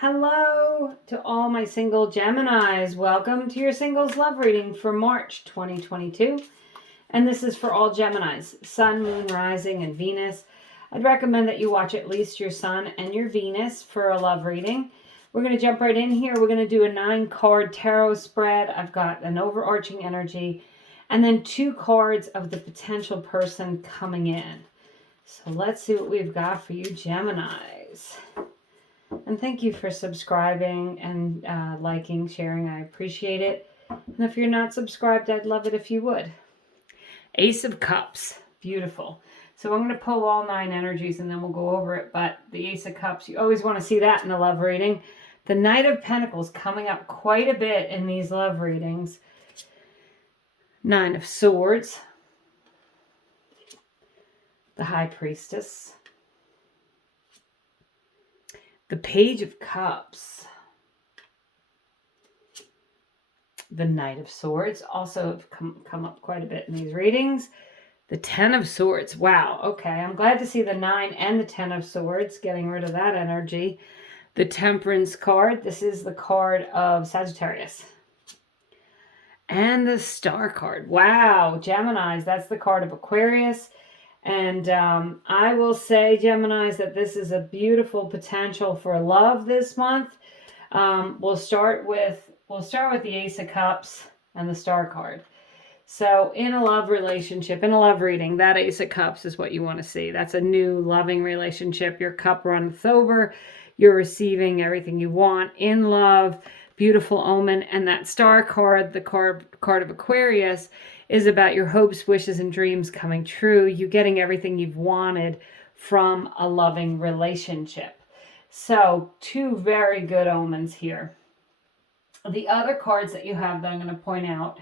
Hello to all my single Geminis. Welcome to your singles love reading for March 2022. And this is for all Geminis, Sun, Moon, Rising, and Venus. I'd recommend that you watch at least your Sun and your Venus for a love reading. We're going to jump right in here. We're going to do a 9-card tarot spread. I've got an overarching energy and then 2 cards of the potential person coming in. So let's see what we've got for you Geminis. And thank you for subscribing and liking, sharing. I appreciate it. And if you're not subscribed, I'd love it if you would. Ace of Cups. Beautiful. So I'm going to pull all 9 energies and then we'll go over it. But the Ace of Cups, you always want to see that in a love reading. The Knight of Pentacles coming up quite a bit in these love readings. 9 of Swords. The High Priestess. The Page of Cups. The Knight of Swords also have come up quite a bit in these readings. The 10 of Swords. Wow. Okay. I'm glad to see the 9 and the 10 of Swords, getting rid of that energy. The Temperance card. This is the card of Sagittarius. And the Star card. Wow. Geminis. That's the card of Aquarius. And I will say, Geminis, that this is a beautiful potential for love this month. We'll start with the Ace of Cups and the Star card. So in a love relationship, in a love reading, that Ace of Cups is what you want to see. That's a new loving relationship. Your cup runneth over. You're receiving everything you want in love. Beautiful omen. And that Star card, the card of Aquarius, is about your hopes, wishes, and dreams coming true. You getting everything you've wanted from a loving relationship. So 2 very good omens here. The other cards that you have that I'm going to point out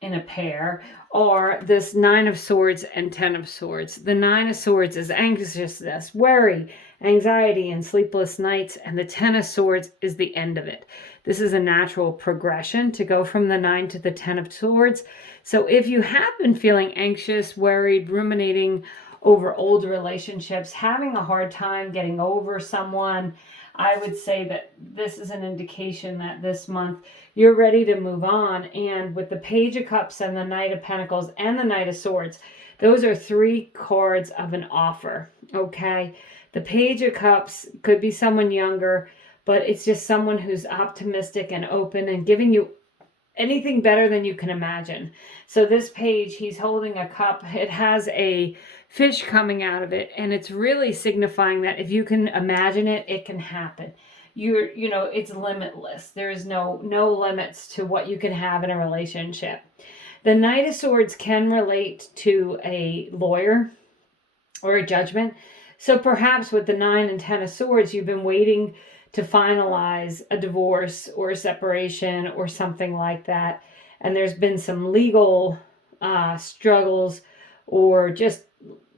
in a pair are this 9 of Swords and 10 of Swords. The 9 of Swords is anxiousness, worry, anxiety, and sleepless nights. And the 10 of Swords is the end of it. This is a natural progression to go from the 9 to the 10 of Swords. So if you have been feeling anxious, worried, ruminating over old relationships, having a hard time getting over someone, I would say that this is an indication that this month you're ready to move on. And with the Page of Cups and the Knight of Pentacles and the Knight of Swords, those are 3 cards of an offer, okay? The Page of Cups could be someone younger, but it's just someone who's optimistic and open and giving you anything better than you can imagine. So this page, he's holding a cup. It has a fish coming out of it, and it's really signifying that if you can imagine it, it can happen. It's limitless. There is no limits to what you can have in a relationship. The Knight of Swords can relate to a lawyer or a judgment. So perhaps with the 9 and 10 of Swords, you've been waiting to finalize a divorce or a separation or something like that. And there's been some legal struggles or just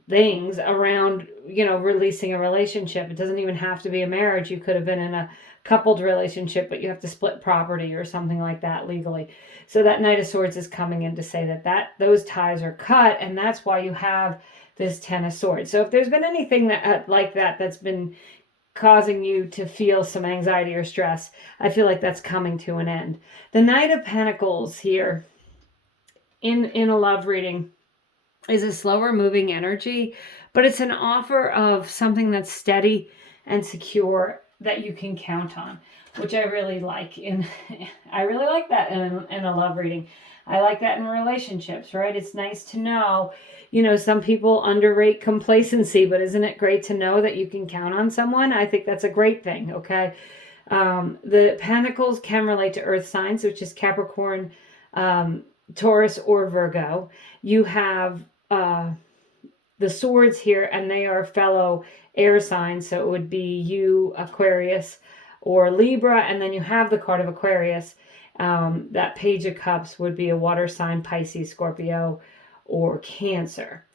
things around, releasing a relationship. It doesn't even have to be a marriage. You could have been in a coupled relationship, but you have to split property or something like that legally. So that Knight of Swords is coming in to say that those ties are cut, and that's why you have this 10 of Swords. So if there's been anything that like that's been causing you to feel some anxiety or stress, I feel like that's coming to an end. The Knight of Pentacles here in a love reading is a slower moving energy, but it's an offer of something that's steady and secure that you can count on, which I really like. I really like that in a love reading. I like that in relationships, right? It's nice to know, some people underrate complacency, but isn't it great to know that you can count on someone? I think that's a great thing, okay? The Pentacles can relate to earth signs, which is Capricorn, Taurus, or Virgo. You have the Swords here, and they are fellow air signs, so it would be you, Aquarius, or Libra, and then you have the card of Aquarius. That Page of Cups would be a water sign, Pisces, Scorpio, or Cancer.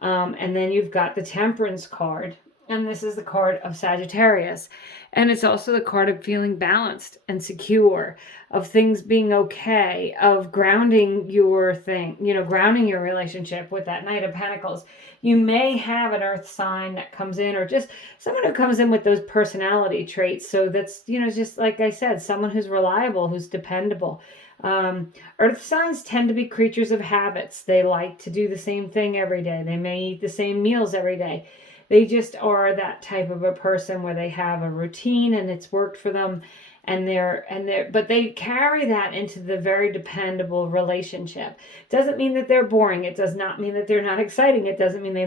And then you've got the Temperance card, And this is the card of Sagittarius. And it's also the card of feeling balanced and secure, of things being okay, of grounding your thing, grounding your relationship with that Knight of Pentacles. You may have an earth sign that comes in, or just someone who comes in with those personality traits. So that's, just like I said, someone who's reliable, who's dependable. Earth signs tend to be creatures of habits. They like to do the same thing every day. They may eat the same meals every day. They just are that type of a person where they have a routine and it's worked for them, but they carry that into the very dependable relationship. Doesn't mean that they're boring. It does not mean that they're not exciting. It doesn't mean they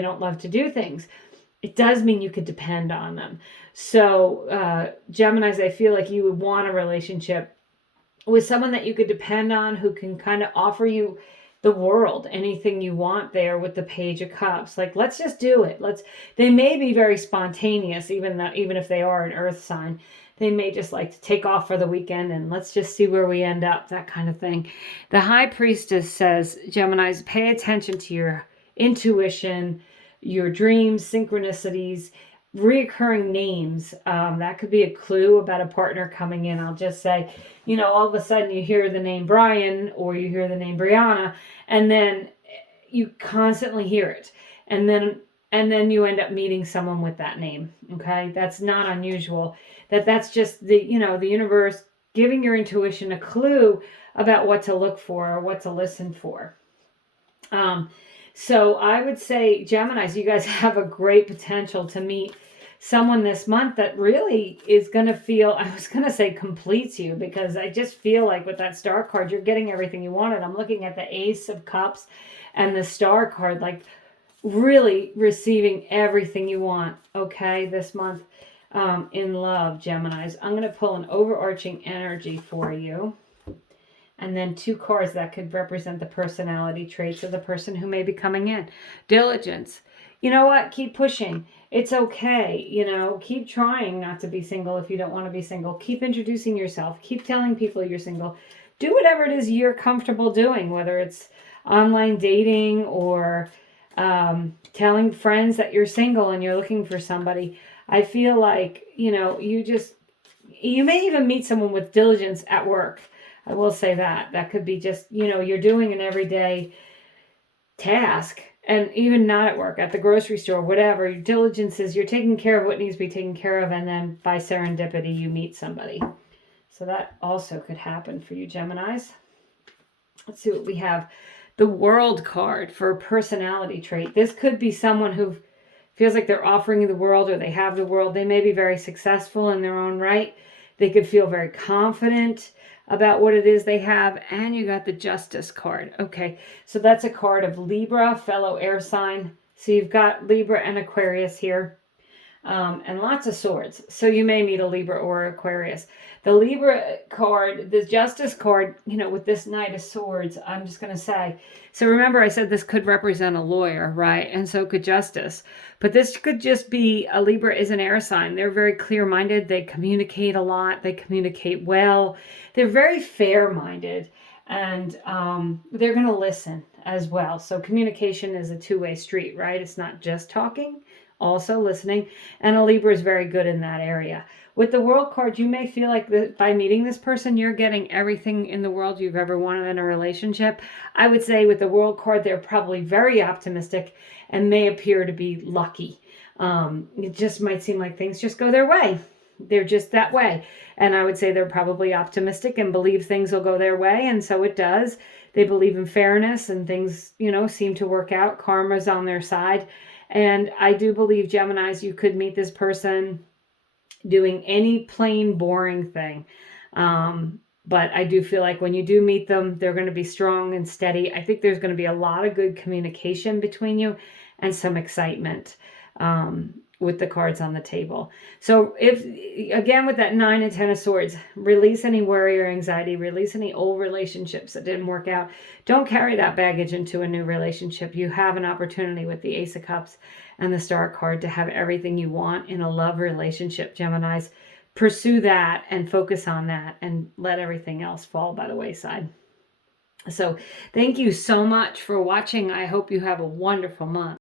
don't love to do things. It does mean you could depend on them. So Geminis, I feel like you would want a relationship with someone that you could depend on, who can kind of offer you the world, anything you want there with the Page of Cups. Like, let's just do it. They may be very spontaneous, even if they are an earth sign. They may just like to take off for the weekend and let's just see where we end up, that kind of thing. The High Priestess says, Geminis, pay attention to your intuition, your dreams, synchronicities, reoccurring names. That could be a clue about a partner coming in. I'll just say, all of a sudden you hear the name Brian or you hear the name Brianna, and then you constantly hear it. And then you end up meeting someone with that name. Okay. That's not unusual. That's just the universe giving your intuition a clue about what to look for or what to listen for. So I would say, Geminis, you guys have a great potential to meet someone this month that really is going to feel, I was going to say completes you, because I just feel like with that Star card, you're getting everything you wanted. I'm looking at the Ace of Cups and the Star card, like really receiving everything you want, okay, this month in love, Geminis. I'm going to pull an overarching energy for you. And then 2 cards that could represent the personality traits of the person who may be coming in. Diligence. You know what? Keep pushing. It's okay. Keep trying not to be single if you don't want to be single. Keep introducing yourself. Keep telling people you're single. Do whatever it is you're comfortable doing, whether it's online dating or telling friends that you're single and you're looking for somebody. I feel like, you may even meet someone with diligence at work. I will say that. That could be just, you're doing an everyday task, and even not at work, at the grocery store, whatever. Your diligence is you're taking care of what needs to be taken care of, and then by serendipity, you meet somebody. So that also could happen for you, Geminis. Let's see what we have. The World card for a personality trait. This could be someone who feels like they're offering you the world, or they have the world. They may be very successful in their own right. They could feel very confident about what it is they have. And you got the Justice card. Okay, so that's a card of Libra, fellow air sign. So you've got Libra and Aquarius here. And lots of swords. So you may meet a Libra or Aquarius. The Libra card, the Justice card, with this Knight of Swords, I'm just going to say. So remember, I said this could represent a lawyer, right? And so could Justice. But this could just be, a Libra is an air sign. They're very clear-minded. They communicate a lot. They communicate well. They're very fair-minded. And they're going to listen as well. So communication is a two-way street, right? It's not just talking, also listening. And a Libra is very good in that area. With the World card, you may feel like by meeting this person, you're getting everything in the world you've ever wanted in a relationship. I would say with the World card, they're probably very optimistic and may appear to be lucky. It just might seem like things just go their way. They're just that way. And I would say they're probably optimistic and believe things will go their way. And so it does. They believe in fairness and things, seem to work out. Karma's on their side. And I do believe, Geminis, you could meet this person doing any plain boring thing. But I do feel like when you do meet them, they're going to be strong and steady. I think there's going to be a lot of good communication between you and some excitement with the cards on the table. So if, again, with that 9 and 10 of Swords, release any worry or anxiety, release any old relationships that didn't work out. Don't carry that baggage into a new relationship. You have an opportunity with the Ace of Cups and the Star card to have everything you want in a love relationship, Geminis. Pursue that and focus on that and let everything else fall by the wayside. So thank you so much for watching. I hope you have a wonderful month.